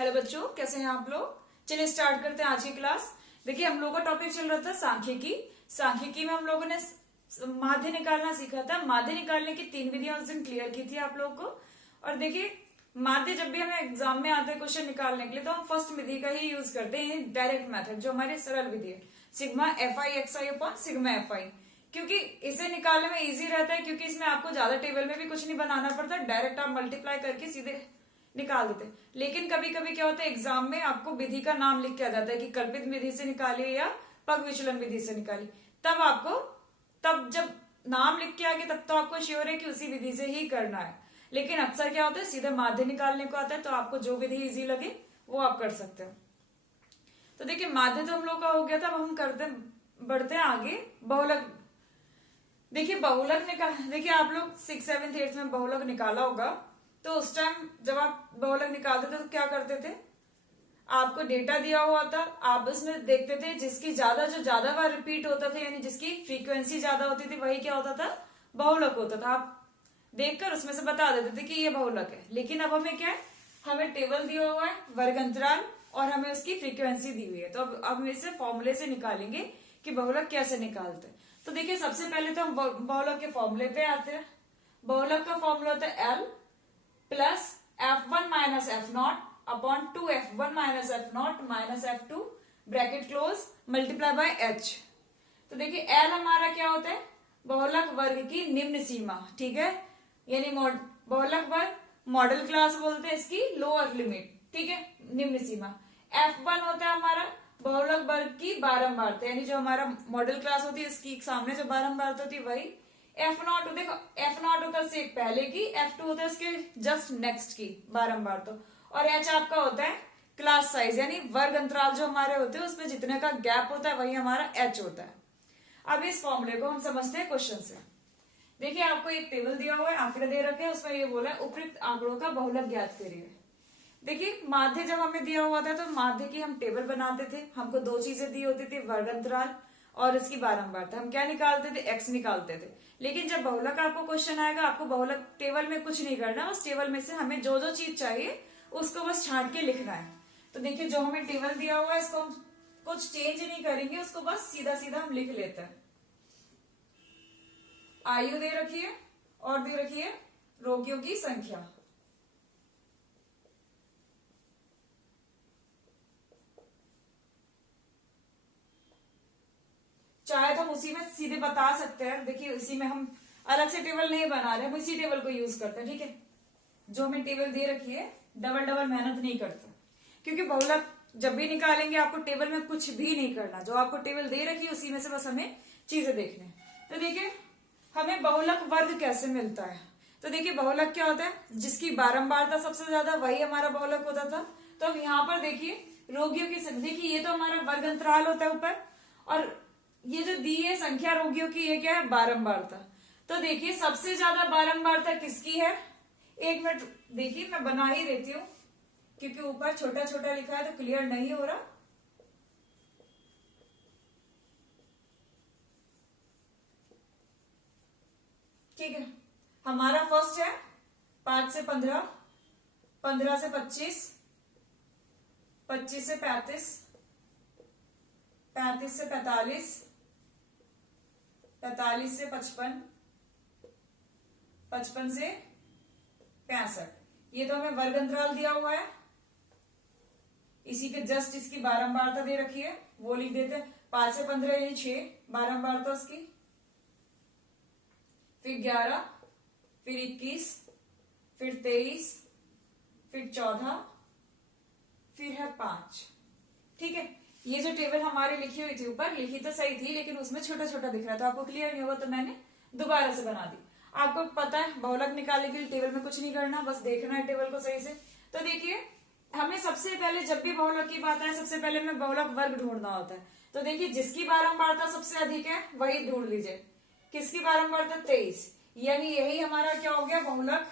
Hello बच्चों, कैसे हैं आप लोग। चलिए स्टार्ट करते हैं आज की क्लास। देखिए हम लोगों का टॉपिक चल रहा था सांख्यिकी। सांख्यिकी में हम लोगों ने माध्य निकालना सीखा था। माध्य निकालने की 3 विधियां उस दिन क्लियर की थी आप लोगों को। और देखिए माध्य जब भी हमें एग्जाम में आते हैं क्वेश्चन निकालने के लिए तो हम फर्स्ट विधि का ही यूज करते हैं, डायरेक्ट मेथड, जो हमारी सरल विधि है, sigma F I x I upon sigma F I. क्योंकि इसे निकालने में इजी रहता है, क्योंकि इसमें आपको ज्यादा टेबल में भी कुछ नहीं बनाना पड़ता, डायरेक्ट आप मल्टीप्लाई करके सीधे निकाल देते। लेकिन कभी कभी क्या होता है, एग्जाम में आपको विधि का नाम लिख के आ जाता है कि कल्पित विधि से निकालिए या पग विचलन विधि से निकालिए। तब जब नाम लिख के आगे तब तो आपको श्योर है कि उसी विधि से ही करना है। लेकिन अक्सर क्या होता है, सीधे माध्य निकालने को आता है, तो आपको जो विधि इजी लगे वो आप कर सकते हो। तो देखिए माध्य तो हम लोग का हो गया था। अब हम बढ़ते हैं आगे बहुलक। देखिए बहुलक देखिए आप लोग 6, 7, 8 में बहुलक निकाला होगा। तो उस टाइम जब आप बहुलक निकालते थे तो क्या करते थे, आपको डेटा दिया हुआ था, आप उसमें देखते थे जिसकी जो ज्यादा बार रिपीट होता था, यानी जिसकी फ्रीक्वेंसी ज्यादा होती थी, वही क्या होता था, बहुलक होता था। आप देखकर उसमें से बता देते थे कि ये बहुलक है। लेकिन अब हमें क्या है, हमें टेबल दिया हुआ है, वर्ग अंतराल, और हमें उसकी फ्रीक्वेंसी दी हुई है। तो अब हम इसे फॉर्मूले से निकालेंगे कि बहुलक कैसे निकालते हैं। तो देखिए सबसे पहले तो हम बहुलक के फॉर्मूले पे आते हैं। बहुलक का फॉर्मूला होता है L plus F1 minus F0 upon 2F1 minus F0 minus F2 bracket close multiply by H। तो देखिए L हमारा क्या होता है, बहुलक वर्ग की निम्न सीमा, ठीक है, यानी बहुलक वर्ग मॉडल क्लास बोलते हैं इसकी लोअर लिमिट, ठीक है, निम्न सीमा। F1 होता है हमारा बहुलक वर्ग की बारंबारता, यानी जो हमारा मॉडल क्लास होती है इसकी सामने जो बारंबारता होती है वही। F0 देखो, F0 होता है उससे पहले की, F2 होता है उसके जस्ट नेक्स्ट की बारंबारता। और H आपका होता है क्लास साइज, यानी वर्ग अंतराल जो हमारे होते हैं उसमें जितने का गैप होता है वही हमारा H होता है। अब इस फॉर्मूले को हम समझते हैं क्वेश्चन से। देखिए आपको एक टेबल दिया हुआ है, आंकड़े दे रखे हैं, उसमें ये बोला है उपयुक्त आंकड़ों का बहुलक ज्ञात करिए। देखिए माध्य जब हमें दिया हुआ था तो माध्य की हम टेबल बनाते थे। हमको 2 चीजें दी होती थी, वर्ग अंतराल और इसकी बारंबारता। हम क्या निकालते थे, एक्स निकालते थे। लेकिन जब बहुलक आपको क्वेश्चन आएगा, आपको बहुलक टेबल में कुछ नहीं करना, बस टेबल में से हमें जो जो चीज चाहिए उसको बस छांट के लिखना है। तो देखिए जो हमें टेबल दिया हुआ है इसको हम कुछ चेंज नहीं करेंगे, उसको बस सीधा सीधा हम लिख लेते हैं। आयु दे रखी है और दे रखी है रोगियों की संख्या। चाहे तो हम उसी में सीधे बता सकते हैं। देखिए इसी में हम अलग से टेबल नहीं बना रहे, हम इसी टेबल को यूज करते हैं, ठीक है। जो हमें टेबल दे रखी है डबल मेहनत नहीं करते, क्योंकि बहुलक जब भी निकालेंगे आपको टेबल में कुछ भी नहीं करना, जो आपको टेबल दे रखी है उसी में से बस हमें चीजें देखनी है। तो देखिए हमें बहुलक वर्ग कैसे मिलता है। तो देखिए बहुलक क्या होता है, जिसकी बारंबारता सबसे ज्यादा वही हमारा बहुलक होता था। तो अब यहाँ पर देखिए रोगियों की संख्या, देखिए ये तो हमारा वर्ग अंतराल होता है ऊपर, और ये जो दी है संख्या रोगियों की, ये क्या है, बारंबारता। तो देखिए सबसे ज्यादा बारंबारता किसकी है, 1 मिनट देखिए मैं बना ही देती हूँ, क्योंकि ऊपर छोटा छोटा लिखा है तो क्लियर नहीं हो रहा। ठीक है, हमारा फर्स्ट है 5 से 15, 15 से 25, 25 से 35, 35 से 45, 45 से 55, 55 से 65। ये तो हमें वर्ग अंतराल दिया हुआ है, इसी के जस्ट इसकी बारंबारता दे रखी है, वो लिख देते हैं। 5 से 15 यानी 6 बारंबारता उसकी, फिर 11, फिर 21, फिर 23, फिर 14, फिर है 5। ठीक है, ये जो टेबल हमारी लिखी हुई थी ऊपर, लिखी तो सही थी लेकिन उसमें छोटा छोटा दिख रहा था, आपको क्लियर नहीं होगा तो मैंने दोबारा से बना दी। आपको पता है बहुलक निकालने के लिए टेबल में कुछ नहीं करना, बस देखना है टेबल को सही से। तो देखिए हमें सबसे पहले जब भी बहुलक की बात आए, सबसे पहले हमें बहुलक वर्ग ढूंढना होता है। तो देखिए जिसकी बारंबारता सबसे अधिक है वही ढूंढ लीजिए। किसकी बारंबारता, 23, यानी यही हमारा क्या हो गया, बहुलक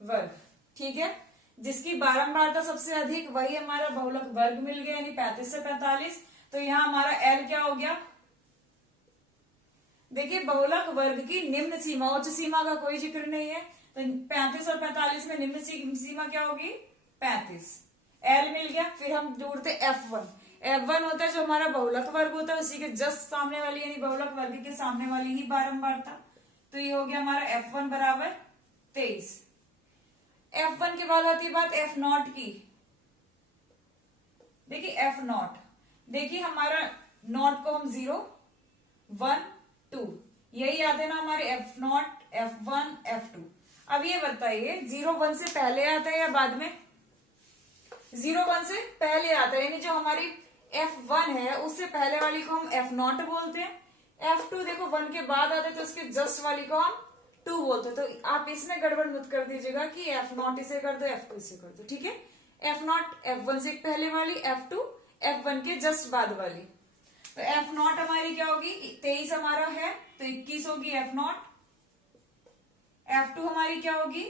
वर्ग। ठीक है, जिसकी बारंबारता सबसे अधिक वही हमारा बहुलक वर्ग मिल गया, यानी 35 से 45। तो यहां हमारा एल क्या हो गया, देखिए बहुलक वर्ग की निम्न सीमा, उच्च सीमा का कोई जिक्र नहीं है, तो 35 और 45 में निम्न सीमा क्या होगी, 35। एल मिल गया, फिर हम ढूंढते F1। F1 होता है जो हमारा बहुलक वर्ग होता है, उसी के जस्ट सामने वाली यानी बहुलक वर्ग के सामने वाली ही बारंबारता। तो ये हो गया हमारा F1 बराबर 23। F1 के बाद आती है बात F0 की। देखिए F0, देखिए हमारा नॉट को हम 0, 1, 2 यही आते ना हमारे F0, F1, F2। अब ये बताइए 0, 1 से पहले आता है या बाद में? 0, 1 से पहले आता है, यानी जो हमारी F1 है उससे पहले वाली को हम F0 बोलते हैं। F2 देखो 1 के बाद आते तो उसके जस्ट वाली को हम 2 बोलते हैं। तो आप इसमें गड़बड़ मत कर दीजिएगा कि F0 इसे कर दो, F2 इसे कर दो, ठीक है। F0 F1 से पहले वाली, F2 F1 के जस्ट बाद वाली। तो F0 हमारी क्या होगी? 23 हमारा है तो 21 होगी F0। F2 हमारी क्या होगी?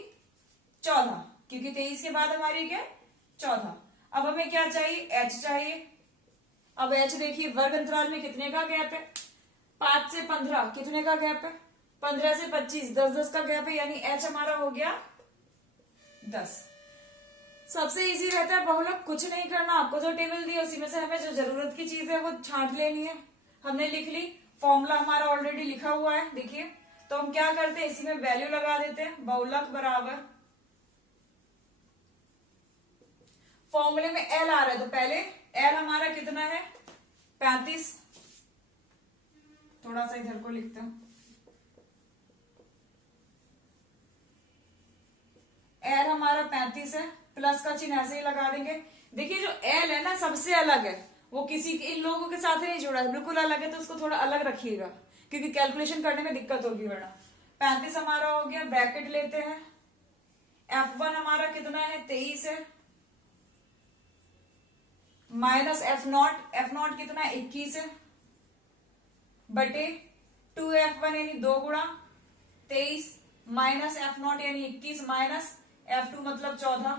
14, क्योंकि 23 के बाद हमारी क्या? 14। अब हमें क्या चाहिए? H चाहिए। अब H देखिए वर्ग अंतराल में कितने का गैप है? 5 से 15 कितने का गैप है? 15 से 25, 10-10 का गैप है, यानी H हमारा हो गया 10। सबसे इजी रहता है बहुलक, कुछ नहीं करना, आपको जो टेबल दी है उसी में से हमें जो जरूरत की चीज है वो छांट लेनी है। हमने लिख ली, फॉर्मूला हमारा ऑलरेडी लिखा हुआ है, देखिए। तो हम क्या करते हैं, इसी में वैल्यू लगा देते हैं। बहुलक बराबर, फॉर्मूले में L आ रहा है तो पहले L हमारा कितना है? 35। थोड़ा सा इधर को लिखते हैं, L हमारा 35 है, प्लस का चिन्ह ऐसे ही लगा देंगे। देखिए जो L है ना सबसे अलग है, वो किसी इन लोगों के साथ नहीं जुड़ा है, बिल्कुल अलग है, तो उसको थोड़ा अलग रखिएगा क्योंकि कैलकुलेशन करने में दिक्कत होगी वरना। 35 हमारा हो गया, ब्रैकेट लेते हैं। F1 हमारा कितना है? 23 है, माइनस F0, F0 कितना है? 21 है, बटे 2F1 यानी 2 गुणा 23 माइनस F0 यानी 21 माइनस F2 मतलब 14,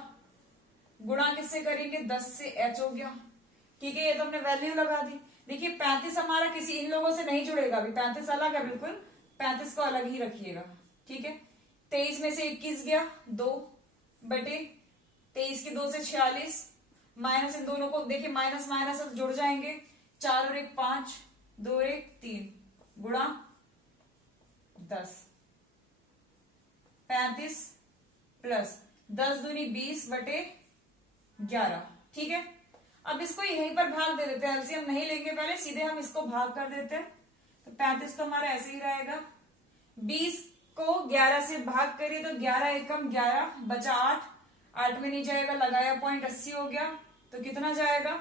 गुणा किससे करेंगे? 10 से H हो गया, ठीक है। ये तो हमने वैल्यू लगा दी। देखिए 35 हमारा किसी इन लोगों से नहीं जुड़ेगा, अभी 35 अलग है बिल्कुल, 35 को अलग ही रखिएगा, ठीक है। 23 में से 21 गया 2, बटे 23 के 2 से 46, माइनस इन दोनों को देखिए माइनस माइनस अब जुड़ जाएंगे, 4 और 1 5, 2 और 1 3, गुणा 10, 35 प्लस 10 दूनी 20 बटे 11, ठीक है। अब इसको यहीं पर भाग दे देते हैं, एलसीएम नहीं लेंगे पहले, सीधे हम इसको भाग कर देते हैं। तो 35 तो हमारा ऐसे ही रहेगा, 20 को 11 से भाग करिए तो 11 एकम 11 बचा 8, 8 में नहीं जाएगा, लगाया पॉइंट 80 हो गया, तो कितना जाएगा?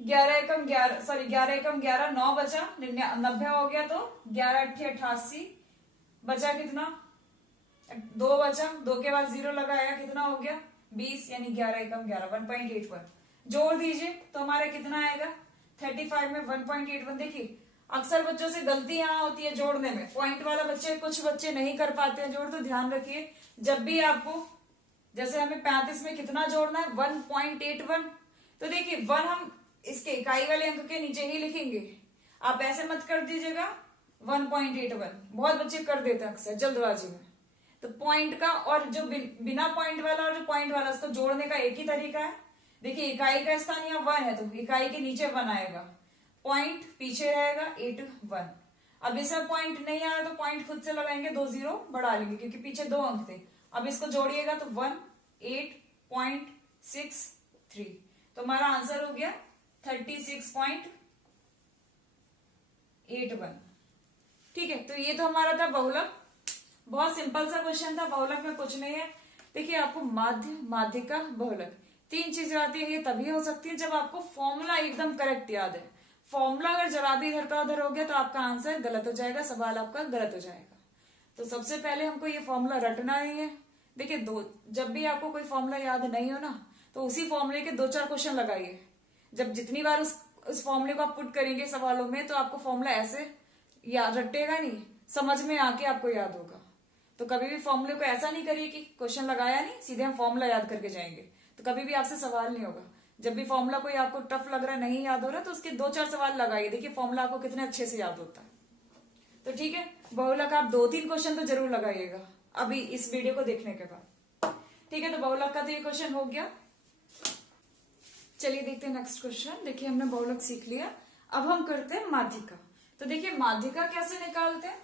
11 एकम 11 सॉरी 11 एकम 11 9 बचा, 90 हो गया, तो 11 अट्ठे 88 बचा कितना? 2 बचा, 2 के बाद 0 लगाया, कितना हो गया? 20 यानी 11 एकम 11 1.81। जोड़ दीजिए तो हमारा कितना आएगा? 35 में 1.81। देखिए अक्सर बच्चों से गलती यहाँ होती है जोड़ने में, पॉइंट वाला बच्चे कुछ बच्चे नहीं कर पाते हैं जोड़, तो ध्यान रखिए जब भी आपको, जैसे हमें 35 में कितना जोड़ना है? 1.81। तो देखिए 1 हम इसके इकाई वाले अंक के नीचे ही लिखेंगे, आप ऐसे मत कर दीजिएगा 1.81, बहुत बच्चे कर देते हैं अक्सर जल्दबाजी में। तो पॉइंट का और जो बिना पॉइंट वाला और जो पॉइंट वाला, उसको जोड़ने का एक ही तरीका है। देखिए इकाई का स्थान यहाँ 1 है तो इकाई के नीचे 1 आएगा, पॉइंट पीछे रहेगा 81। अब इसमें पॉइंट नहीं आया तो पॉइंट खुद से लगाएंगे, 2 0 बढ़ा लेंगे क्योंकि पीछे 2 अंक थे। अब इसको जोड़िएगा तो 18.63, तो हमारा आंसर हो गया 36.81, ठीक है। तो ये तो हमारा था बहुलक, बहुत सिंपल सा क्वेश्चन था, बहुलक में कुछ नहीं है। देखिए आपको माध्य, माध्यिका, बहुलक 3 चीजें आती है, ये तभी हो सकती है जब आपको फॉर्मूला एकदम करेक्ट याद है। फॉर्मूला अगर जरा भी इधर का उधर हो गया तो आपका आंसर गलत हो जाएगा, सवाल आपका गलत हो जाएगा। तो सबसे पहले हमको ये फॉर्मूला रटना नहीं है। देखिए जब भी आपको कोई फॉर्मूला याद नहीं हो ना, तो उसी फॉर्मूले के 2-4 क्वेश्चन लगाइए। जब जितनी बार उस फॉर्मूले को आप पुट करेंगे सवालों में, तो आपको फॉर्मूला ऐसे याद रटेगा नहीं, समझ में आके आपको याद होगा। तो कभी भी फॉर्मूले को ऐसा नहीं करिए कि क्वेश्चन लगाया नहीं सीधे हम फॉर्मूला याद करके जाएंगे, तो कभी भी आपसे सवाल नहीं होगा। जब भी फॉर्मूला कोई आपको टफ लग रहा है, नहीं याद हो रहा, तो उसके 2-4 सवाल लगाइए, देखिए फॉर्मूला आपको कितने अच्छे से याद होता है। तो ठीक है, बहुलक आप 2-3 क्वेश्चन तो जरूर लगाइएगा अभी इस वीडियो को देखने के बाद, ठीक है, तो बहुलक का तो ये क्वेश्चन हो गया। चलिए देखते हैं नेक्स्ट क्वेश्चन। देखिए हमने बहुलक सीख लिया, अब हम करते हैं माध्यिका। तो देखिए माध्यिका कैसे निकालते हैं।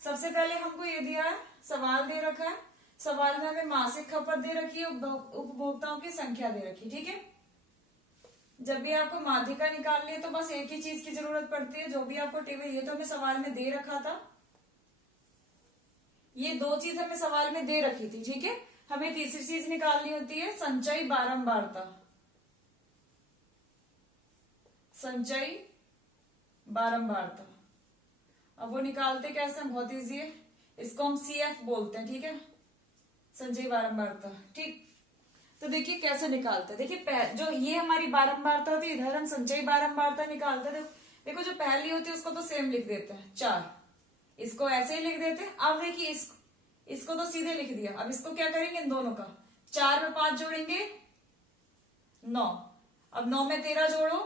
सबसे पहले हमको ये दिया है, सवाल दे रखा है, सवाल में हमें मासिक खपत दे रखी है, उपभोक्ताओं की संख्या दे रखी, ठीक है। जब भी आपको माध्यिका निकालनी है तो बस एक ही चीज की जरूरत पड़ती है, जो भी आपको टेबल, ये तो हमें सवाल में दे रखा था, ये दो चीज हमें सवाल में दे रखी थी, ठीक है। हमें तीसरी चीज निकालनी होती है संचयी बारंबारता। संचयी बारंबारता, अब वो निकालते कैसे हैं, बहुत इजी है, इसको हम CF बोलते हैं, ठीक है, संचयी बारंबारता। ठीक, तो देखिए कैसे निकालते हैं। देखिए जो ये हमारी बारंबारता होती है, इधर हम संचयी बारंबारता निकालते हैं। देखो जो पहली होती है उसको तो सेम लिख देते हैं 4, इसको ऐसे ही लिख देते हैं। अब देखिए इसको तो सीधे लिख दिया, अब इसको क्या करेंगे, इन दोनों का 4 में 5 जोड़ेंगे 9, अब 9 में 13 जोड़ो,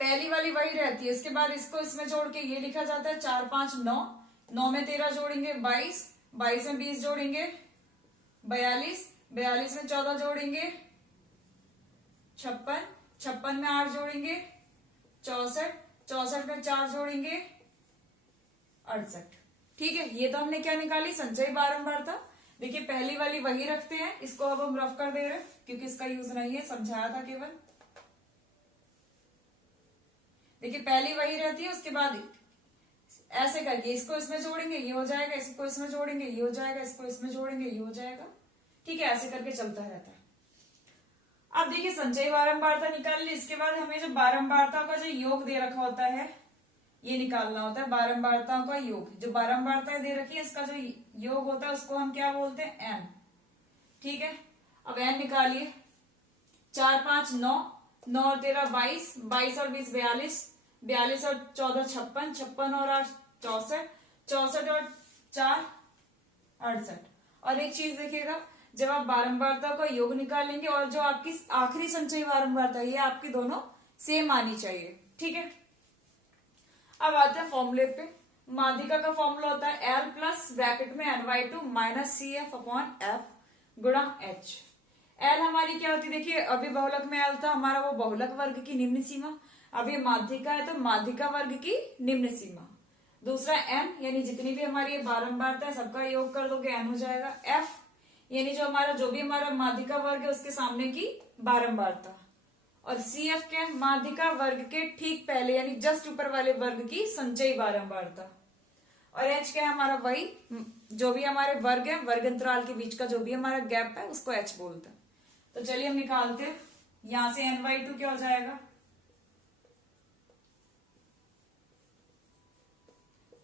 पहली वाली वही रहती है, इसके बाद इसको इसमें जोड़ के ये लिखा जाता है 4 5 9, 9 में 13 जोड़ेंगे 22, 22 में 20 जोड़ेंगे 42, 42 में 14 जोड़ेंगे 56, 56 में 8 जोड़ेंगे 64, 64 में 4 जोड़ेंगे 68। ठीक है, ये तो हमने क्या निकाली, संचयी बारंबारता। देखिए पहली वाली वही रखते हैं, इसको अब हम रफ कर दे रहे हैं क्योंकि इसका यूज नहीं है, समझाया था केवल। देखिए पहली वही रहती है, उसके बाद ऐसे करके इसको इसमें जोड़ेंगे ये हो जाएगा, इसको इसमें जोड़ेंगे ये हो जाएगा, इसको इसमें जोड़ेंगे ये हो जाएगा। ठीक है, ऐसे करके चलता रहता है। अब देखिए संचयी बारंबारता निकाल ली, इसके बाद हमें जो बारंबारता का जो योग दे रखा होता है ये निकालना होता है, बारंबारताओं का योग। जो बारंबारताएं दे रखी है इसका जो योग होता है उसको हम क्या बोलते हैं, n। ठीक है, अब n निकालिए, 4 5 9, 9 और 13 22, 22 और 20 42, 42 और 14 56, 56 और 8 64, 64 और 4 68। और एक चीज देखिएगा, जब आप बारंबारता का योग निकालेंगे और जो आपकी आखिरी संचयी बारंबारता ये आपकी दोनों सेम आनी चाहिए। ठीक है, अब आते हैं फॉर्मूले पे। माध्यिका का फॉर्मूला होता है L प्लस ब्रैकेट में NY2 minus CF upon F गुणा H। L हमारी क्या होती है, देखिए अभी बहुलक में L था हमारा, वो बहुलक वर्ग की निम्न सीमा। अब ये माध्यिका है तो माध्यिका वर्ग की निम्न सीमा। दूसरा M यानी जितनी भी हमारी ये बारंबारता है सबका योग कर दोगे N हो जाएगा। F यानी जो भी हमारा माध्यिका वर्ग है उसके सामने की बारंबारता। और CF क्या है, माध्यिका वर्ग के ठीक पहले यानी जस्ट ऊपर वाले वर्ग की संचयी बारंबारता। और H क्या है, हमारा वही जो भी हमारे वर्ग है, वर्ग अंतराल के बीच का जो भी हमारा गैप है उसको H बोलते हैं। तो चलिए हम निकालते हैं, यहां से NY2 क्या हो जाएगा,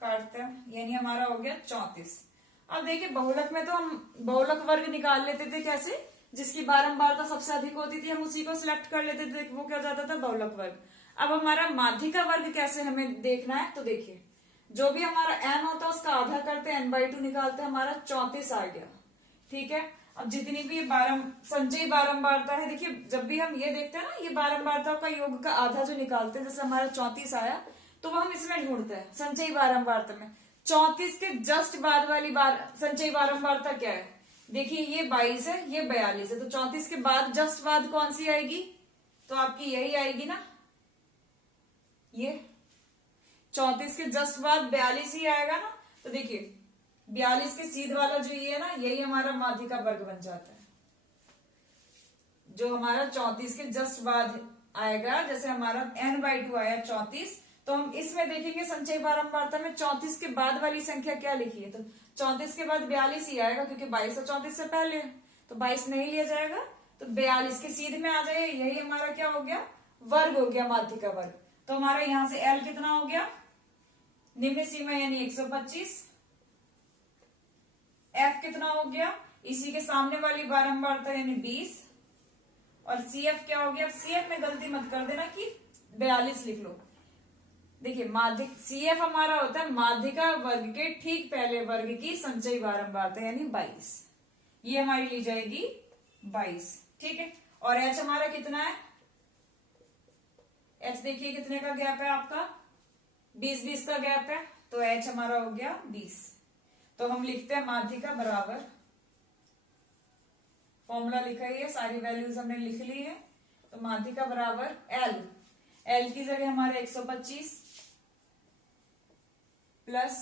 काटते हैं, यानी हमारा हो गया 34। अब देखिए बहुलक में तो हम बहुलक वर्ग निकाल लेते थे, कैसे, जिसकी बारंबारता सबसे अधिक होती थी हम उसी को सिलेक्ट कर लेते थे, वो क्या जाता था बहुलक वर्ग। अब हमारा माध्यिका वर्ग कैसे हमें देखना है, तो देखिए जो भी हमारा n होता है उसका आधा करते हैं, n/2 निकालते हैं, हमारा 34 आ गया। ठीक है, अब जितनी भी संचयी बारंबारता है, देखिए जब भी हम ये देखते हैं ना, ये बारंबारता का योग का आधा जो निकालते हैं, जैसे हमारा 34 आया तो वो हम इसमें ढूंढते हैं संचयी बारंबारता में। 34 के जस्ट बाद वाली संचयी बारंबारता क्या है, देखिए ये 22 है, ये 42 है, तो 34 के बाद जस्ट बाद कौन सी आएगी, तो आपकी यही आएगी ना, ये 34 के जस्ट बाद 42 ही आएगा ना। तो देखिए 42 के सीध वाला जो ये है ना, यही हमारा माध्यिका वर्ग बन जाता है। जो हमारा 34 के जस्ट बाद आएगा, जैसे हमारा n/2 आया 34, तो हम इसमें देखेंगे संचयी बारंबारता में 34 के बाद वाली संख्या क्या लिखी है, तो 34 के बाद 42 ही आएगा, क्योंकि 22 और 34 से पहले है, तो 22 नहीं लिया जाएगा, तो 42 के सीध में आ जाए, यही हमारा क्या हो गया, वर्ग हो गया, माध्यिका वर्ग। तो हमारा यहां से L कितना हो गया, निम्न सीमा यानी 125। F कितना हो गया, इसी के सामने वाली बारंबारता यानी 20। और CF क्या हो गया, CF में गलती मत कर देना कि 42 लिख लो। देखिए CF हमारा होता है माध्यिका वर्ग के ठीक पहले वर्ग की संचयी बारंबारता यानी 22, ये हमारी ली जाएगी 22। ठीक है, और H हमारा कितना है, H देखिए कितने का गैप है आपका, 20-20 का गैप है, तो H हमारा हो गया 20। तो हम लिखते हैं माध्यिका बराबर फॉर्मूला लिखा ही है, सारी वैल्यूज हमने लिख ली है। तो माध्यिका बराबर एल, एल की जगह हमारे 125 प्लस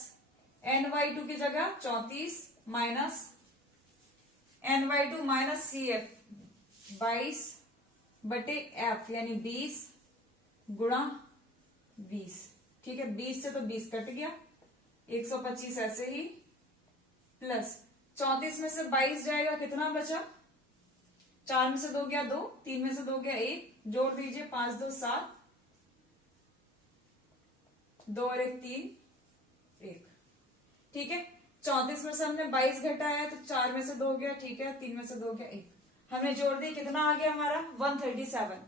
NY2 की जगह 34 माइनस NY2 माइनस CF 22 बटे F यानी 20 गुणा 20। ठीक है, 20 से तो 20 कट गया, 125 ऐसे ही प्लस 34 में से 22 जाएगा, कितना बचा? 4 में से 2 गया 2, 3 में से 2 गया 1, जोड़ दीजिए 5 2 7, 2 और 1 3 1। ठीक है, 34 में से हमने 22 घटाया तो 4 में से 2 गया, ठीक है, 3 में से 2 गया 1, हमने जोड़ दी, कितना आ गया हमारा? 137।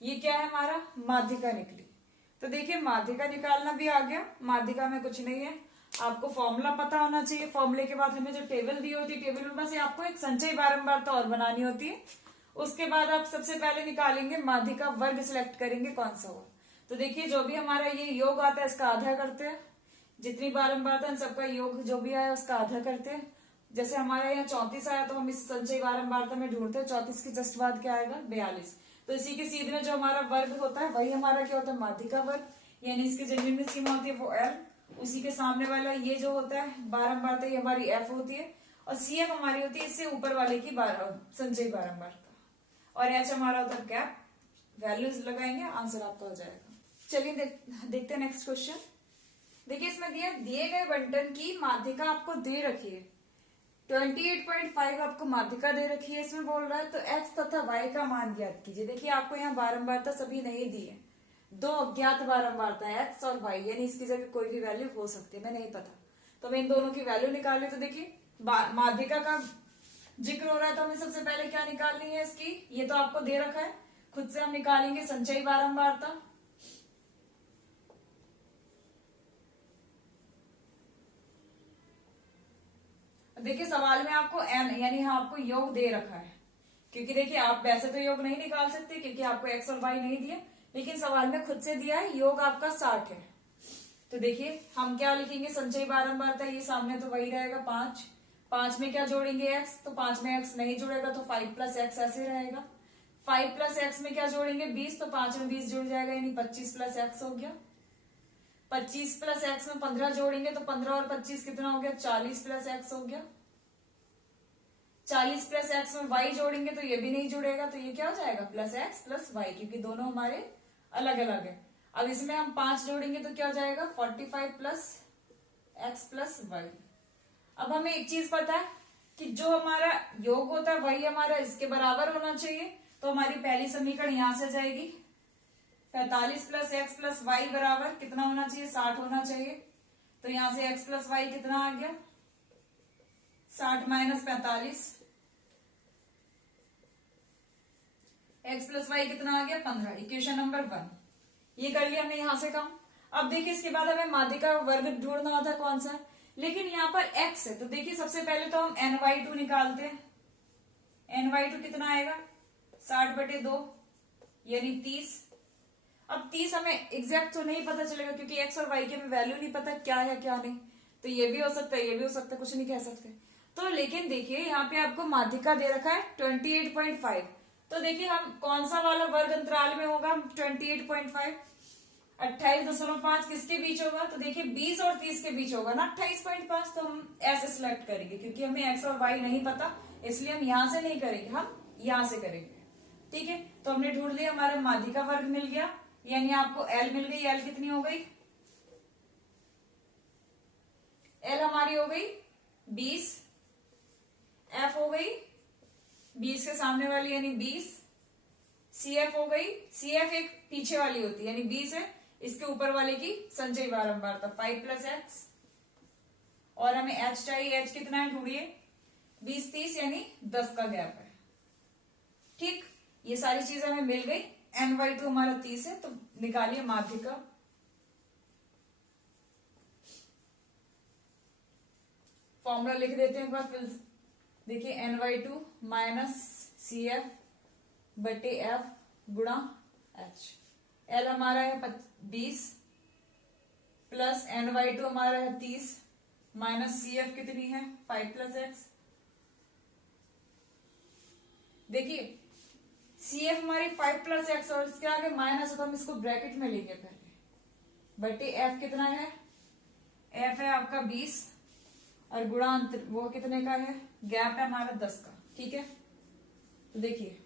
ये क्या है? हमारा माध्यिका निकली। तो देखिए माध्यिका निकालना भी आ गया। माध्यिका में कुछ नहीं है, आपको फॉर्मूला पता होना चाहिए। फॉर्मूले के बाद हमें जो टेबल दी होती है, टेबल में से आपको एक संचयी बारंबारता और बनानी होती है। उसके बाद आप सबसे पहले निकालेंगे माध्यिका वर्ग, सिलेक्ट करेंगे कौन सा हो। तो देखिए जो भी हमारा ये योग आता है इसका आधा करते हैं, जितनी बारंबारता है सबका योग जो भी आया उसका आधा करते हैं। जैसे हमारे यहाँ 34 आया तो हम इस संचयी बारंबारता में ढूंढते हैं, 34 की जस्ट बाद क्या आएगा? 42। तो इसी के सीधे में जो हमारा वर्ग होता है वही हमारा क्या होता है? माध्यिका वर्ग, यानी इसकी जो निम्न सीमा होती है वो L, उसी के सामने वाला ये जो होता है बारंबारता ये हमारी F होती है, और CF हमारी होती है इससे ऊपर वाले की संचयी बारंबारता, और H हमारा होता है कैप। वैल्यूज लगाएंगे, आंसर आपका हो जाएगा। चलिए देखते हैं नेक्स्ट क्वेश्चन। देखिए इसमें दिए गए बंटन की माध्यिका आपको दे रखी है, 28.5 आपको माध्यिका दे रखी है। इसमें बोल रहा है तो x तथा y का मान ज्ञात कीजिए। देखिए आपको यहाँ बारंबारता सभी नहीं दी है, 2 अज्ञात बारंबारता है x और y, यानी इसकी जगह कोई भी वैल्यू हो सकती है, मैं नहीं पता, तो मैं इन दोनों की वैल्यू निकाली। तो देखिए माध्यिका का जिक्र हो रहा है तो हमें सबसे पहले क्या निकालनी है इसकी, ये तो आपको दे रखा है, खुद से हम निकालेंगे संचयी बारंबारता। देखिए सवाल में आपको n यानी यहाँ आपको योग दे रखा है, क्योंकि देखिए आप वैसे तो योग नहीं निकाल सकते क्योंकि आपको x और y नहीं दिए, लेकिन सवाल में खुद से दिया है योग आपका 60 है। तो देखिए हम क्या लिखेंगे, संचयी बारंबारता, ये सामने तो वही रहेगा 5, 5 में क्या जोड़ेंगे x, तो 5 में x नहीं जुड़ेगा तो 5 प्लस x ऐसे रहेगा, 5 प्लस x में क्या जोड़ेंगे 20, तो 5 में 20 जुड़ जाएगा यानी 25 प्लस x हो गया। 25 प्लस x में 15 जोड़ेंगे तो 15 और 25 कितना हो गया, 40 प्लस x हो गया। 40 प्लस x में y जोड़ेंगे तो ये भी नहीं जुड़ेगा, तो ये क्या हो जाएगा प्लस x प्लस y, क्योंकि दोनों हमारे अलग अलग है। अब इसमें हम 5 जोड़ेंगे तो क्या हो जाएगा 45 प्लस x प्लस y। अब हमें एक चीज पता है कि जो हमारा योग होता है वही हमारा इसके बराबर होना चाहिए, तो हमारी पहली समीकरण यहां से जाएगी, 45 प्लस x प्लस वाई बराबर कितना होना चाहिए, 60 होना चाहिए। तो यहां से x प्लस वाई कितना आ गया, 60 माइनस 45, x प्लस वाई कितना आ गया 15, इक्वेशन नंबर 1। ये कर लिया हमने यहां से काम। अब देखिए इसके बाद हमें माध्यिका वर्ग ढूंढना होता है कौन सा, लेकिन यहाँ पर x है, तो देखिए सबसे पहले तो हम NY2 निकालते हैं। NY2 कितना आएगा 60/2 यानी 30। अब 30 हमें एग्जैक्ट तो नहीं पता चलेगा क्योंकि x और y की हमें वैल्यू नहीं पता क्या है क्या नहीं, तो ये भी हो सकता है ये भी हो सकता है, कुछ नहीं कह सकते। तो लेकिन देखिए यहाँ पे आपको माध्यिका दे रखा है 28.5, तो देखिए हम कौन सा वाला वर्ग अंतराल में होगा 28.5, 28.5 किसके बीच होगा, तो देखिए 20 और 30 के बीच होगा ना 28.5, तो हम ऐसे सिलेक्ट करेंगे क्योंकि हमें x और y नहीं पता, इसलिए हम यहां से नहीं करेंगे, हम यहां से करेंगे। ठीक है, तो हमने ढूंढ लिया, हमारा माध्यिका वर्ग मिल गया, यानी आपको L मिल गई। L कितनी हो गई, L हमारी हो गई 20, F हो गई 20 के सामने वाली यानी 20, CF हो गई, CF एक पीछे वाली होती है यानी 20 है, इसके ऊपर वाले की संचयी बारंबारता 5 प्लस x, और हमें H चाहिए, H कितना है ढूंढिए, 20 30 यानी 10 का गैप है। ठीक, ये सारी चीजें हमें मिल गई। NY2 हमारा 30 है, तो निकालिए माध्यिका। फॉर्मूला लिख देते हैं एक बार फिर, देखिए NY2 माइनस CF बटे F गुणा H। L हमारा है 20 प्लस NY2 हमारा है 30 माइनस CF कितनी है 5 प्लस x। देखिए सी एफ हमारी 5 प्लस एक्स और इसके आगे माइनस है तो हम इसको ब्रैकेट में लेंगे पहले, बटे एफ कितना है, एफ है आपका 20 और गुणांत वो कितने का है, गैप है हमारा 10 का। ठीक है, तो देखिए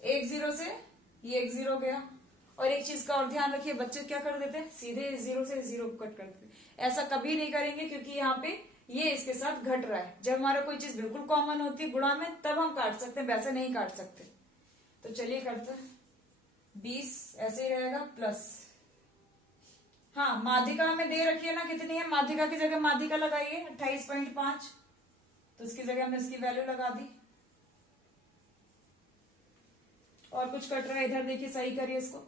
एक जीरो से ये एक जीरो गया। और एक चीज का और ध्यान रखिए, बच्चे क्या कर देते हैं, सीधे जीरो से जीरो कट कर देते हैं। ऐसा कभी नहीं करेंगे क्योंकि यहाँ पे ये इसके साथ घट रहा है। जब हमारा कोई चीज बिल्कुल कॉमन होती है गुणा में तब हम काट सकते हैं, वैसे नहीं काट सकते। तो चलिए करते हैं, 20 ऐसे ही रहेगा प्लस, हाँ माध्यिका हमें दे रखी है ना कितनी है, माध्यिका की जगह माध्यिका लगाइए 28.5, तो इसकी जगह हमने इसकी वैल्यू लगा दी। और कुछ कट रहा है इधर, देखिए सही करिए इसको,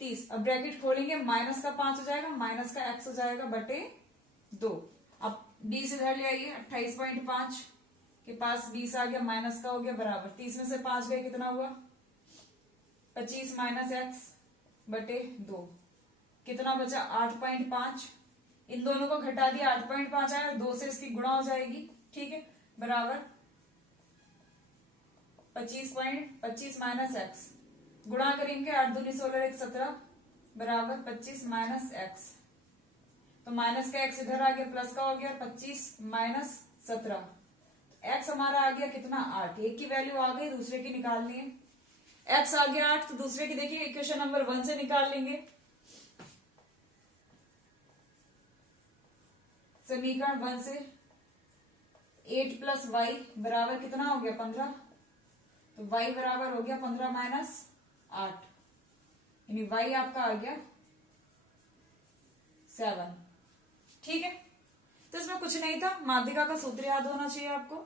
30। अब ब्रैकेट खोलेंगे, माइनस का 5 हो जाएगा, माइनस का x हो जाएगा बटे 2। अब 20 इधर ले आइए, 28.5 के पास 20 आ गया, माइनस का हो गया बराबर 30 में से 5 गए, कितना हुआ 25 माइनस एक्स बटे 2, कितना बचा 8.5। इन दोनों को घटा दिया, 8.5 आया, 2 से इसकी गुणा हो जाएगी। ठीक है, बराबर 25 माइनस एक्स, गुणा करेंगे 8 दूनी 16 1 17 बराबर 25 माइनस एक्स। तो माइनस का एक्स इधर आ गया, प्लस का हो गया 25 माइनस 17, एक्स हमारा आ गया कितना 8। एक की वैल्यू आ गई, दूसरे की निकालनी है। एक्स आ गया 8, तो दूसरे की देखिए इक्वेशन नंबर 1 से निकाल लेंगे। समीकरण 1 से 8 प्लस वाई बराबर कितना हो गया 15, तो y बराबर हो गया 15 माइनस 8, यानी y आपका आ गया 7। ठीक है, तो इसमें कुछ नहीं था, माध्यिका का सूत्र याद होना चाहिए आपको।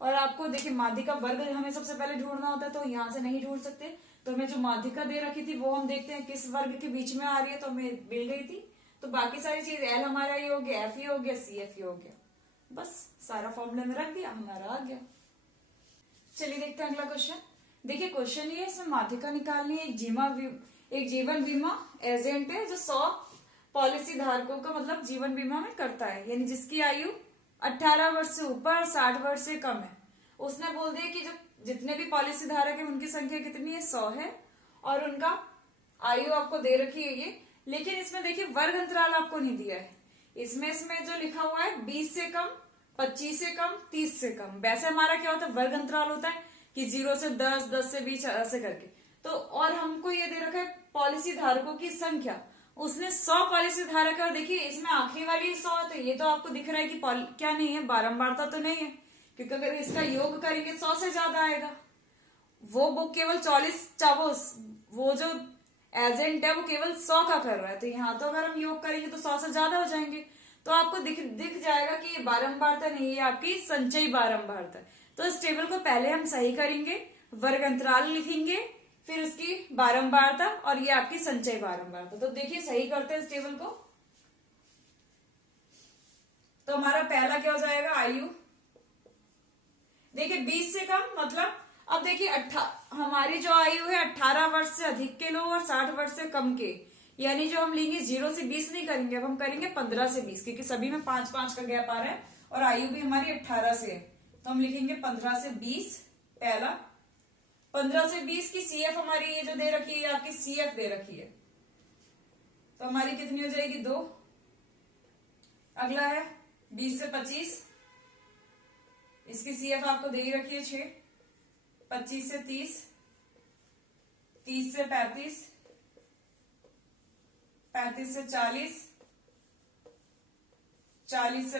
और आपको देखिए माध्यिका वर्ग हमें सबसे पहले ढूंढना होता है, तो यहां से नहीं ढूंढ सकते। तो हमें जो माध्यिका दे रखी थी वो हम देखते हैं किस वर्ग के बीच में आ रही है, तो हमें मिल गई थी। तो बाकी सारी चीज एल हमारा ये हो गया, एफ ही हो गया, सी एफ ही हो गया, बस सारा फॉर्मूले में रख दिया, हमारा आ गया। चलिए देखते हैं अगला क्वेश्चन। देखिए क्वेश्चन ये, इसमें माध्यिका निकालनी है। एक जीवन बीमा एजेंट है जो 100 पॉलिसी धारकों का मतलब जीवन बीमा में करता है, यानी जिसकी आयु 18 वर्ष से ऊपर और 60 वर्ष से कम है। उसने बोल दिया कि जो जितने भी पॉलिसी धारक है उनकी संख्या कितनी है, 100 है, और उनका आयु आपको दे रखी है ये। लेकिन इसमें देखिए वर्ग अंतराल आपको नहीं दिया है। इसमें जो लिखा हुआ है 20 से कम, 25 से कम, 30 से कम। वैसे हमारा क्या होता है, वर्ग अंतराल होता है कि 0 से 10, 10 से 20 ऐसे करके। तो और हमको ये दे रखा है पॉलिसी धारकों की संख्या, उसने 100 पॉलिसी धारक है। और देखिए इसमें आखिरी वाली 100 है, तो ये तो आपको दिख रहा है कि क्या नहीं है, बारंबारता तो नहीं है, क्योंकि अगर इसका योग करेंगे 100 से ज्यादा आएगा। वो बुक केवल 40 वो जो एजेंट है वो केवल 100 का कर रहा है, तो यहाँ तो अगर हम योग करेंगे तो 100 से ज्यादा हो जाएंगे। तो आपको दिख जाएगा कि ये बारंबारता नहीं है, आपकी संचयी बारंबारता। तो इस टेबल को पहले हम सही करेंगे, वर्ग अंतराल लिखेंगे, फिर उसकी बारंबारता, और ये आपकी संचयी बारंबारता। तो देखिए सही करते हैं इस टेबल को। तो हमारा पहला क्या हो जाएगा, आयु। देखिए 20 से कम मतलब, अब देखिए हमारी जो आयु है 18 वर्ष से अधिक के लोग और 60 वर्ष से कम के, यानी जो हम लेंगे 0 से 20 नहीं करेंगे, अब हम करेंगे 15 से 20, क्योंकि सभी में 5-5 का गैप आ रहा है और आयु भी हमारी 18 से है। तो हम लिखेंगे 15 से 20 पहला। 15 से 20 की सीएफ हमारी ये जो दे रखी है आपकी सीएफ दे रखी है, तो हमारी कितनी हो जाएगी 2। अगला है 20 से 25, इसकी सीएफ आपको दे ही रखी है 6। 25 से 30, 30 से 35, 35 से 40, 40 से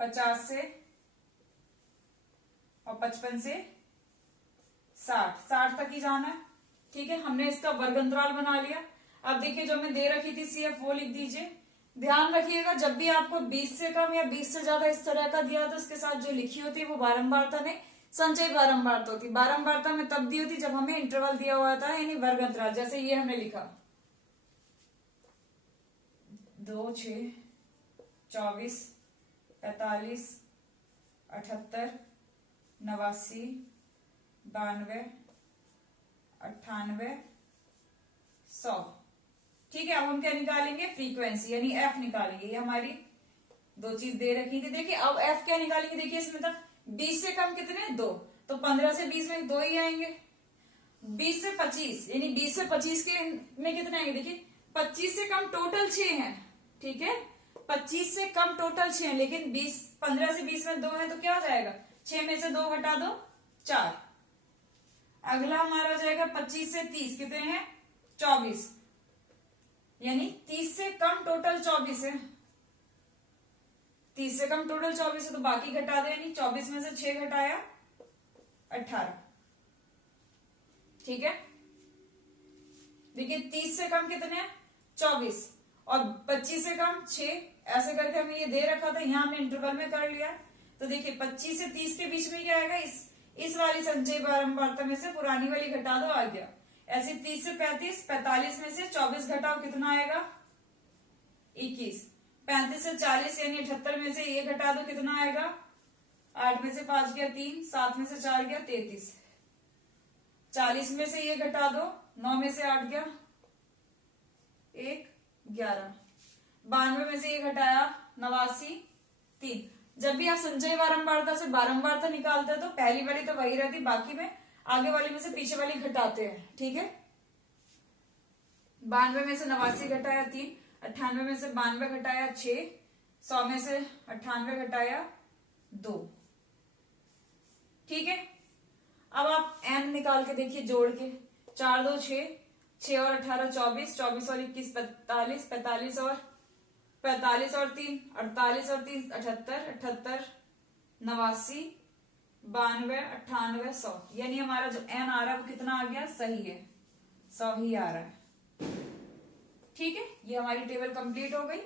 50 से, और 55 से 60 तक ही जाना है। ठीक है, हमने इसका वर्ग अंतराल बना लिया। अब देखिए जो हमें दे रखी थी सीएफ वो लिख दीजिए। ध्यान रखिएगा जब भी आपको 20 से कम या 20 से ज्यादा इस तरह का दिया तो उसके साथ जो लिखी होती है वो बारंबारता नहीं संचयी बारंबारता होती। बारंबारता में तब दी होती जब हमें इंटरवल दिया हुआ था, यानी वर्ग अंतराल। जैसे ये हमने लिखा 2, 6, 24, 45, 78, 89, 92, 98, 100। ठीक है, अब हम क्या निकालेंगे, फ्रीक्वेंसी यानी एफ निकालेंगे। ये हमारी दो चीज दे रखी थी। देखिए अब एफ क्या निकालेंगे, देखिए इसमें था 20 से कम कितने, 2, तो 15 से 20 में 2 ही आएंगे। 20 से 25 यानी 20 से 25 के में कितने आएंगे, देखिए 25 से कम टोटल 6 है। ठीक है, 25 से कम टोटल 6 है, लेकिन 15 से 20 में 2 है, तो क्या हो जाएगा, 6 में से 2 घटा दो 4। अगला हमारा हो जाएगा 25 से 30 कितने हैं, 24, यानी 30 से कम टोटल 24 है। 30 से कम टोटल 24 है, तो बाकी घटा दे, यानी 24 में से 6 घटाया 18। ठीक है, देखिए 30 से कम कितने हैं, 24, और 25 से कम 6, ऐसे करके हमें ये दे रखा था, यहां हमने इंटरवल में कर लिया। तो देखिए 25 से 30 के बीच में क्या आएगा, इस वाली संचयी बारंबारता में से पुरानी वाली घटा दो, आ गया। ऐसे 30 से 35, 45 में से 24 घटाओ, कितना आएगा 21। 35 से 40 यानी 78 में से ये घटा दो, कितना आएगा, 8 में से 5 गया 3, 7 में से 4 गया 33। 40 में से ये घटा दो, 9 में से 8 गया 1, 11। 92 में से ये घटाया 89, 3। जब भी आप संचयी बारंबारता से बारंबारता निकालते हैं तो पहली वाली तो वही रहती, बाकी में आगे वाली में से पीछे वाली घटाते हैं। ठीक है, 92 में से 89 घटाया 3, 98 में से 92 घटाया 6, 100 में से 98 घटाया 2। ठीक है, अब आप n निकाल के देखिए, जोड़ के 4 2 6, 6 और 18 24, 24 और 21 45, 45 और 3 48 और 3 78, 78 89 92 98 100, यानी हमारा जो n आ रहा है वो कितना आ गया, सही है, 100 ही आ रहा है। ठीक है, ये हमारी टेबल कंप्लीट हो गई।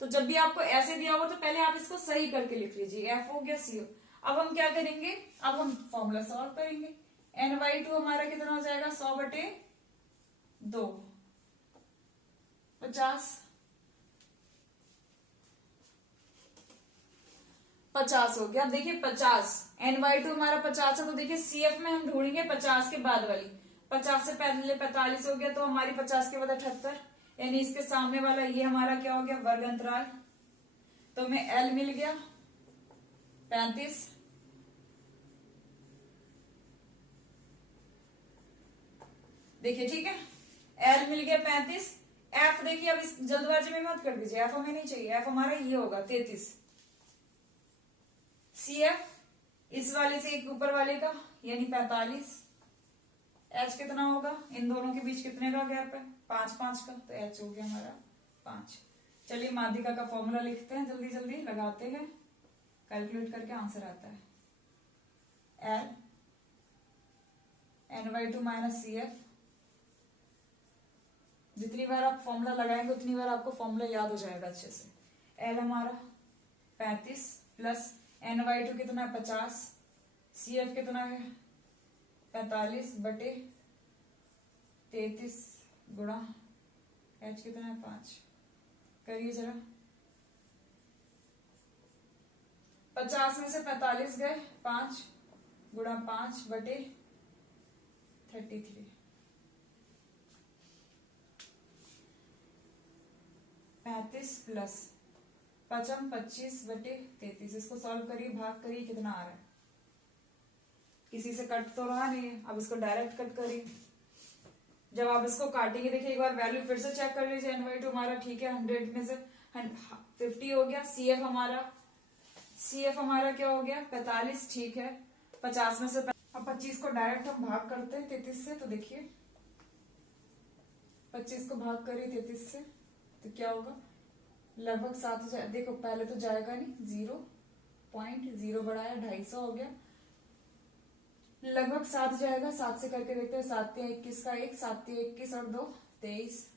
तो जब भी आपको ऐसे दिया हो तो पहले आप इसको सही करके लिख लीजिए, एफ हो गया सी हो। अब हम क्या करेंगे, अब हम फॉर्मूला सॉल्व करेंगे। NY2 हमारा कितना हो जाएगा, 100/2 50 हो गया। अब देखिए 50, NY2 हमारा 50 है, तो देखिए CF में हम ढूंढेंगे 50 के बाद वाली। 50 से पहले 45 हो गया, तो हमारी 50 के बाद 78, यानी इसके सामने वाला ये हमारा क्या हो गया, वर्ग अंतराल। तो हमें L मिल गया 35, देखिए ठीक है, L मिल गया 35। F देखिए, अब इस जल्दबाजी में मत कर दीजिए, F हमें नहीं चाहिए, F हमारा ये होगा 33। CF इस वाले से एक ऊपर वाले का यानी 45। H कितना होगा, इन दोनों के बीच कितने का गैप है, 5 5 का, तो H हो गया हमारा 5। चलिए माध्यिका का फॉर्मूला लिखते हैं, जल्दी जल्दी लगाते हैं, कैलकुलेट करके आंसर आता है। L NY2 माइनस CF, जितनी बार आप फॉर्मूला लगाएंगे उतनी बार आपको फॉर्मूला याद हो जाएगा अच्छे से। L हमारा 35 प्लस NY2 कितना है 50, CF कितना है 45/33 गुणा H कितना है 5, करिए जरा। 50 में से 45 गए, 5 गुणा 5/33, 35 प्लस 5 25/33, इसको सॉल्व करिए, भाग करिए, कितना आ रहा है, किसी से कट तो रहा नहीं है, अब इसको डायरेक्ट कट करिए। जब आप इसको काटेंगे देखिए, एक बार वैल्यू फिर से चेक कर लीजिए। NY2 हमारा ठीक है, 100 में से 50 हो गया। CF हमारा क्या हो गया 45, ठीक है, 50 में से अब 25 को डायरेक्ट हम भाग करते हैं 33 से, तो देखिए 25 को भाग करिए 33 से, तो क्या होगा, लगभग 7, देखो पहले तो जाएगा नहीं, 0.0 बढ़ाया 250 हो गया, लगभग 7 जाएगा। 7 से करके देखते हैं, 7 या 21 का 1, 7 या 21 और 2 23,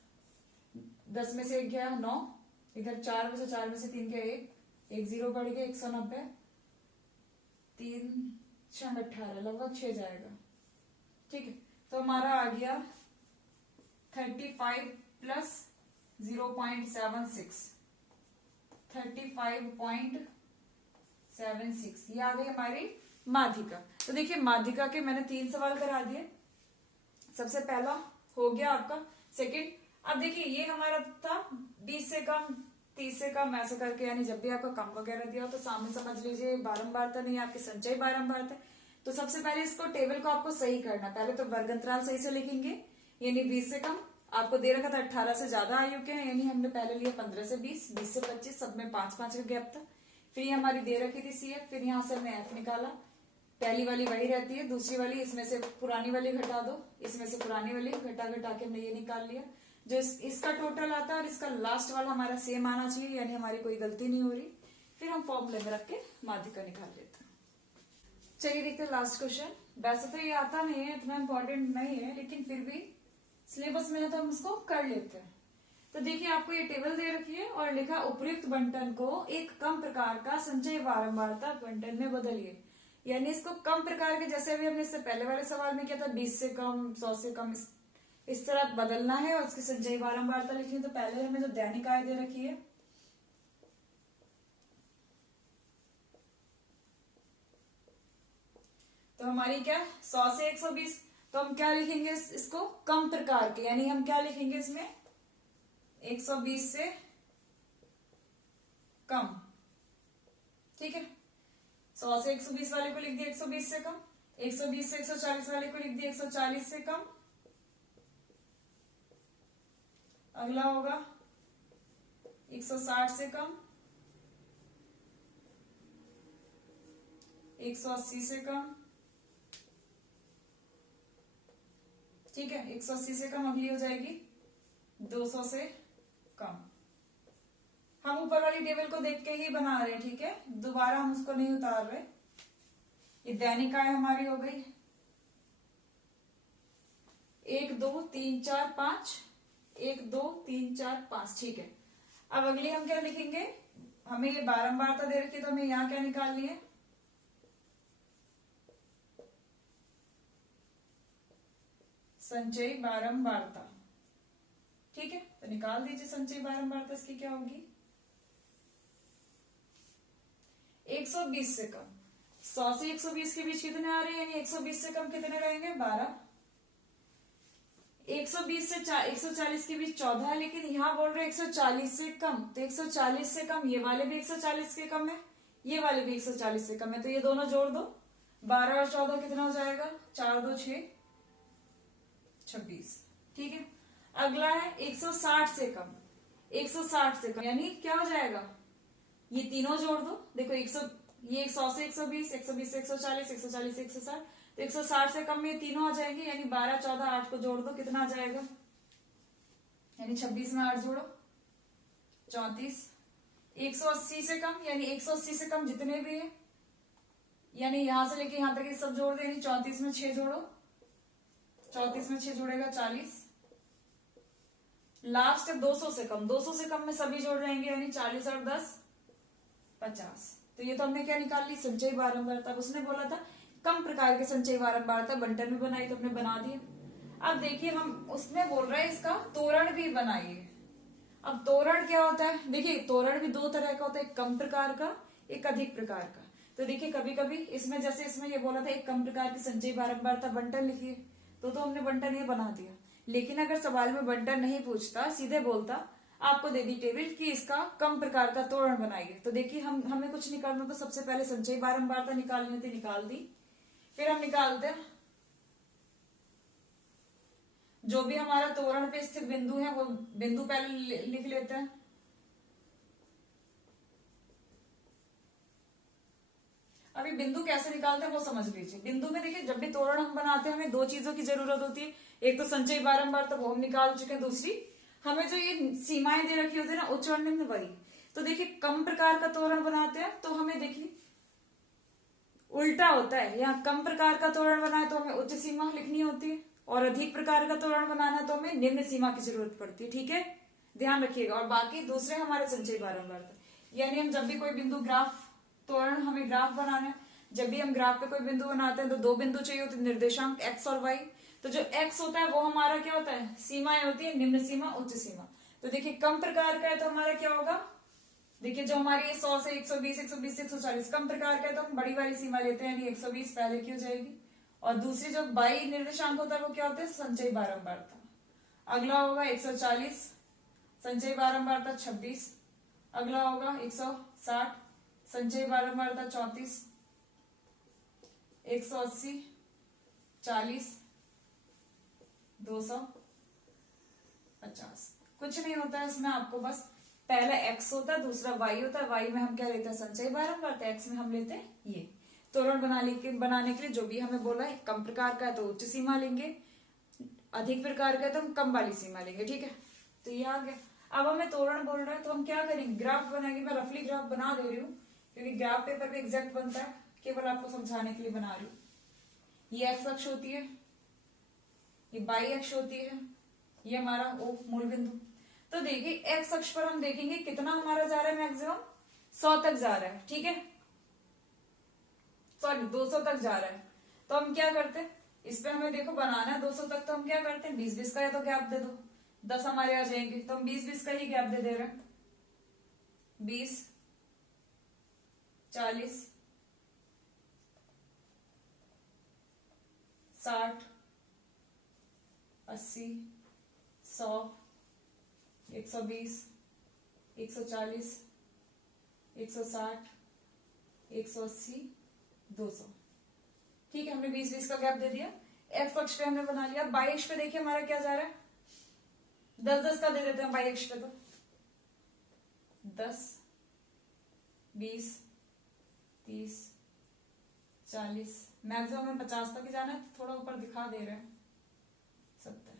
10 में से 1 गया 9, इधर 4 में से 4 में से 3 गया 1 0 बढ़ गया 190, 3 6 18, लगभग 6 जाएगा। ठीक है, तो हमारा आ गया 35 प्लस 0.76, 35.76, ये आ गई हमारी माध्यिका। तो देखिए माध्यिका के मैंने 3 सवाल करा दिए। सबसे पहला हो गया आपका सेकंड। अब देखिए ये हमारा था 20 से कम, 30 से कम, ऐसे करके, यानी जब भी आपका कम वगैरह दिया हो तो सामने समझ लीजिए बारंबारता नहीं, आपकी संचयी बारंबारता है। तो सबसे पहले इसको टेबल को आपको सही करना, पहले तो वर्ग अंतराल सही से लिखेंगे, यानी 20 से कम आपको दे रखा था 18 से ज्यादा आयु के हैं, यानी हमने पहले लिया 15 से 20, 20 से 25, सब में 5-5 का गैप था। फिर ये हमारी दे रखी थी CF, फिर यहाँ से हमने F निकाला, पहली वाली वही रहती है, दूसरी वाली इसमें से पुरानी वाली घटा दो, इसमें से पुरानी वाली घटा घटा के हमने ये निकाल लिया, जो इसका टोटल आता है और इसका लास्ट वाला हमारा सेम आना चाहिए, यानी हमारी कोई गलती नहीं हो रही। फिर हम फॉर्मूले में रख के माध्यिका निकाल लेते हैं। चलिए देखते हैं लास्ट क्वेश्चन। वैसे तो ये आता नहीं है, इतना इंपॉर्टेंट नहीं है, लेकिन फिर भी सिलेबस में है तो हम इसको कर लेते हैं। तो देखिए आपको ये टेबल दे रखी है और लिखा उपयुक्त बंटन को एक कम प्रकार का संचय बारंबारता बंटन में बदलिए, यानी इसको कम प्रकार के, जैसे अभी हमने इससे पहले वाले सवाल में किया था 20 से कम, 100 से कम, इस तरह बदलना है और उसकी संचयी बारंबारता लिखनी है। तो पहले हमें जो दैनिक आय दे रखी है, तो हमारी क्या 100 से 120, तो हम क्या लिखेंगे इसको कम प्रकार के, यानी हम क्या लिखेंगे इसमें 120 से कम, ठीक है। 100 से 120 वाले को लिख दिया 120 से कम, 120 से 140 वाले को लिख दिया 140 से कम। अगला होगा 160 से कम, 180 से कम, ठीक है। 180 से कम अगली हो जाएगी 200 से कम। हम ऊपर वाली टेबल को देख के ही बना रहे हैं, ठीक है, दोबारा हम उसको नहीं उतार रहे। ये दैनिक आय हमारी हो गई 1 2 3 4 5, 1 2 3 4 5, ठीक है। अब अगली हम क्या लिखेंगे, हमें ये बारंबारता दे रखी है तो हमें यहां क्या निकालनी है, संचयी बारंबारता, ठीक है। तो निकाल दीजिए संचयी बारंबारता इसकी क्या होगी 120 से कम। 100 से 120 के बीच कितने आ रहे हैं, यानी 120 से कम कितने रहेंगे 12। 120 से 140 के बीच 14 है, लेकिन यहाँ बोल रहे 140 से कम, तो 140 से कम ये वाले भी 140 के कम है, ये वाले भी 140 से कम है, तो ये दोनों जोड़ दो, 12 और 14 कितना हो जाएगा 4 2 6 26, ठीक है। अगला है 160 से कम, 160 से कम यानी क्या हो जाएगा, ये तीनों जोड़ दो, देखो ये 100 से 120, 120 से 140, 140 से 160, तो 160 से कम ये तीनों आ जाएंगे, यानी 12 14 8 को जोड़ दो, कितना आ जाएगा, यानी 26 में 8 जोड़ो 34। 180 से कम, यानी 180 से कम जितने भी है, यानी यहां से लेके यहां तक ये सब जोड़ दे, यानी 34 में 6 जोड़ो, 34 में 6 जोड़ेगा 40। लास्ट है 200 से कम, 200 से कम में सभी जोड़ रहेंगे, यानी 40 और 10 50। तो ये तो हमने क्या निकाल ली संचयी बारंबारता। उसने बोला था कम प्रकार के संचयी बारंबारता बंटन में बनाई, तो हमने बना दिया। अब देखिए हम उसमें बोल रहे हैं इसका तोरण भी बनाइए। अब तोरण क्या होता है, देखिए तोरण भी दो तरह का होता है, एक कम प्रकार का, एक अधिक प्रकार का। तो देखिए कभी कभी इसमें, जैसे इसमें ये बोला था एक कम प्रकार की संचयी बारंबारता बंटन लिखिए, तो हमने बंटन ये बना दिया। लेकिन अगर सवाल में बंटन नहीं पूछता, सीधे बोलता आपको दे दी टेबल कि इसका कम प्रकार का तोरण बनाइए, तो देखिए हमें कुछ नहीं करना, तो सबसे पहले संचयी बारंबारता निकालनी थी, निकाल दी। फिर हम निकालते हैं जो भी हमारा तोरण पे स्थित बिंदु है, वो बिंदु पहले लिख लेते हैं। अभी बिंदु कैसे निकालते हैं वो समझ लीजिए। बिंदु में देखिए जब भी तोरण हम बनाते हैं हमें दो चीजों की जरूरत होती है, एक तो संचयी बारंबारता, वो हम निकाल चुके हैं, दूसरी हमें जो ये सीमाएं दे रखी होती है ना उच्च और निम्न, वही। तो देखिए कम प्रकार का तोरण बनाते हैं तो हमें देखिए उल्टा होता है, यहाँ कम प्रकार का तोरण बनाए तो हमें उच्च सीमा लिखनी होती है, और अधिक प्रकार का तोरण बनाना तो हमें निम्न सीमा की जरूरत पड़ती है, ठीक है, ध्यान रखिएगा। और बाकी दूसरे हमारे संचयी बारंबारता, यानी हम जब भी कोई बिंदु ग्राफ, तोरण हमें ग्राफ बनाना है, जब भी हम ग्राफ पे कोई बिंदु बनाते हैं तो दो बिंदु चाहिए होते हैं, निर्देशांक एक्स और वाई। तो जो एक्स होता है वो हमारा क्या होता है, सीमाएं होती है, निम्न सीमा उच्च सीमा। तो देखिए कम प्रकार का है तो हमारा क्या होगा, देखिए जो हमारी 100 से 120, 120 से 140 कम प्रकार का है तो हम बड़ी वाली सीमा लेते हैं, यानी 120 पहले की हो जाएगी। और दूसरी जो बाई निर्देशांक होता है वो क्या होता है, संचयी बारंबारता। अगला होगा 140, संचयी बारंबारता 26। अगला होगा 160, संचयी बारंबारता 34। 180, 40, 250। कुछ नहीं होता है इसमें, आपको बस पहला x होता है, दूसरा y होता है। y में हम क्या लेते हैं, संचयी बारंबारता, x में हम लेते हैं ये। तोरण बनाने के लिए जो भी हमें बोला है, कम प्रकार का है तो उच्च सीमा लेंगे, अधिक प्रकार का है तो हम कम वाली सीमा लेंगे। ठीक है, तो ये आ गया। अब हमें तोरण बोल रहा है तो हम क्या करेंगे, ग्राफ बनाएंगे। मैं रफली ग्राफ बना दे रही हूँ क्योंकि ग्राफ पेपर पे एग्जैक्ट बनता है, केवल आपको समझाने के लिए बना रही हूँ। ये एक्स अक्ष होती है, ये वाई अक्ष होती है, ये हमारा ओ मूल बिंदु। तो देखिए एक्स अक्ष पर हम देखेंगे कितना हमारा जा रहा है, मैक्सिमम 100 तक जा रहा है। ठीक है, सॉरी 200 तक जा रहा है। तो हम क्या करते हैं, इस पे हमें देखो बनाना है 200 तक, तो हम क्या करते हैं 20-20 का या तो गैप दे दो, 10 हमारे आ जाएंगे तो हम 20-20 का ही गैप दे रहे हैं। 20, 40, 60, 80, 100, 120, 140, 160, 180, 200। ठीक है, हमने 20-20 का गैप दे दिया। एक्स अक्ष पे हमने बना लिया। वाई अक्ष पे देखिए हमारा क्या जा रहा है, 10-10 का दे देते हैं वाई अक्ष पे। तो 10, 20, 30, 40, मैक्सिमम हमें 50 तक ही जाना है, थोड़ा ऊपर दिखा दे रहे हैं 70।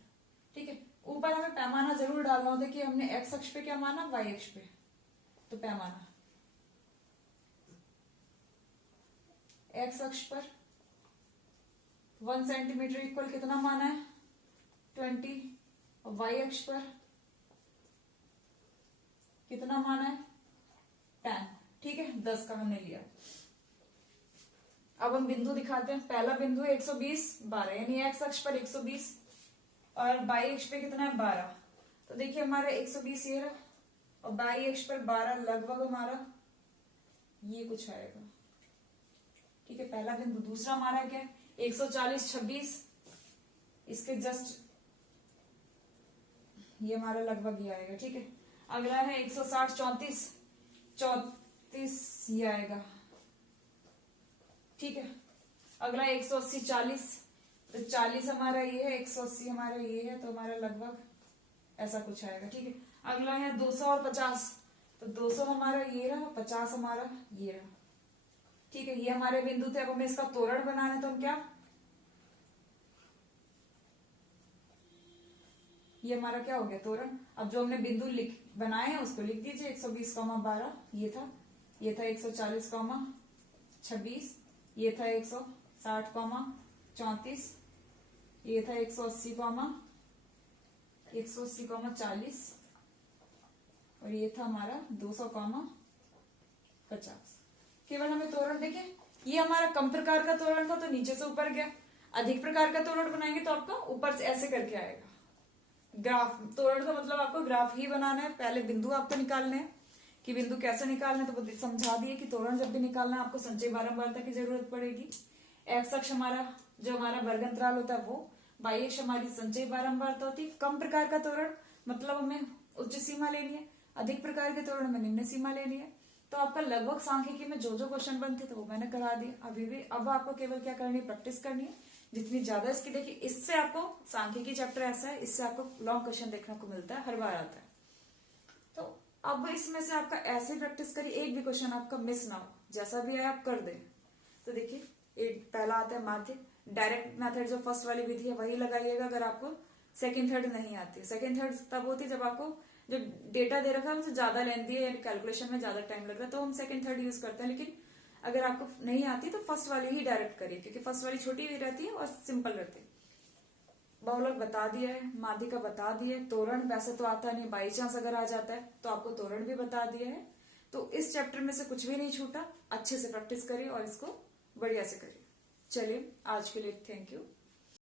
ठीक है, ऊपर हमें पैमाना जरूर डालना होता है कि हमने एक्स अक्ष पे क्या माना, वाई अक्ष पे। तो पैमाना एक्स अक्ष पर 1 सेंटीमीटर इक्वल कितना माना है, 20। और वाई अक्ष पर कितना माना है, 10। ठीक है, 10 का हमने लिया। अब हम बिंदु दिखाते हैं। पहला बिंदु 120, 12, यानी एक्स अक्ष पर 120 और वाई अक्ष पे कितना है, 12। तो देखिए हमारा 120 ये रहा और वाई अक्ष पर 12, लगभग हमारा ये कुछ आएगा। ठीक है, पहला बिंदु। दूसरा हमारा क्या है, 140, 26, इसके जस्ट ये हमारा लगभग ये आएगा। ठीक है, अगला है 160, 34, 34 ये आएगा। ठीक है, अगला 180, 40, तो 40 हमारा ये है, 180 हमारा ये है, तो हमारा लगभग ऐसा कुछ आएगा। ठीक है, अगला है 200 और 50, तो 200 हमारा ये रहा, 50 हमारा ये रहा। ठीक है, ये हमारे बिंदु थे। अब हमें इसका तोरण बनाना है, तो हम क्या, ये हमारा क्या हो गया, तोरण। अब जो हमने बिंदु बनाए हैं उसको लिख दीजिए। 120, 12 ये था 140, 26, ये था 160, 34, ये था 180, 40, और ये था हमारा 200, 50। केवल हमें तोरण देखें, ये हमारा कम प्रकार का तोरण था तो नीचे से ऊपर गया। अधिक प्रकार का तोरण बनाएंगे तो आपका ऊपर से ऐसे करके आएगा। ग्राफ तोरण का मतलब आपको ग्राफ ही बनाना है। पहले बिंदु आपको निकालने हैं कि बिंदु कैसे निकालना है, तो समझा दिए कि तोरण जब भी निकालना है आपको संचयी बारंबारता की जरूरत पड़ेगी। एक्स अक्ष हमारा जो हमारा वर्गंतराल होता है वो, वाई अक्ष हमारी संचयी बारंबारता होती है। कम प्रकार का तोरण मतलब हमें उच्च सीमा लेनी है, अधिक प्रकार के तोरण में निम्न सीमा लेनी है। तो आपका लगभग सांख्यिकी में जो जो क्वेश्चन बनते थे वो मैंने करा दिया। अभी भी अब आपको केवल क्या करनी है, प्रैक्टिस करनी है। जितनी ज्यादा इसकी देखिए, इससे आपको सांख्यिकी चैप्टर ऐसा है, इससे आपको लॉन्ग क्वेश्चन देखने को मिलता है, हर बार आता है। तो अब इसमें से आपका ऐसे प्रैक्टिस करिए, एक भी क्वेश्चन आपका मिस ना हो, जैसा भी है आप कर दे। तो देखिए एक पहला आता है माध्य, डायरेक्ट मेथड जो फर्स्ट वाली विधि है वही लगाइएगा अगर आपको सेकंड थर्ड नहीं आती है। सेकंड थर्ड तब होती है जब आपको जो डेटा दे रखा है उनसे ज्यादा लेंथी है, कैलकुलेशन में ज्यादा टाइम लग रहा है, तो हम सेकंड थर्ड यूज करते हैं। लेकिन अगर आपको नहीं आती तो फर्स्ट वाली ही डायरेक्ट करिए, क्योंकि फर्स्ट वाली छोटी भी रहती है और सिंपल रहती है। बहुलक बता दिया है, माध्यिका बता दिया है, तोरण वैसे तो आता नहीं, बाई चांस अगर आ जाता है तो आपको तोरण भी बता दिया है। तो इस चैप्टर में से कुछ भी नहीं छूटा, अच्छे से प्रैक्टिस करिए और इसको बढ़िया से करिए। चलिए आज के लिए थैंक यू।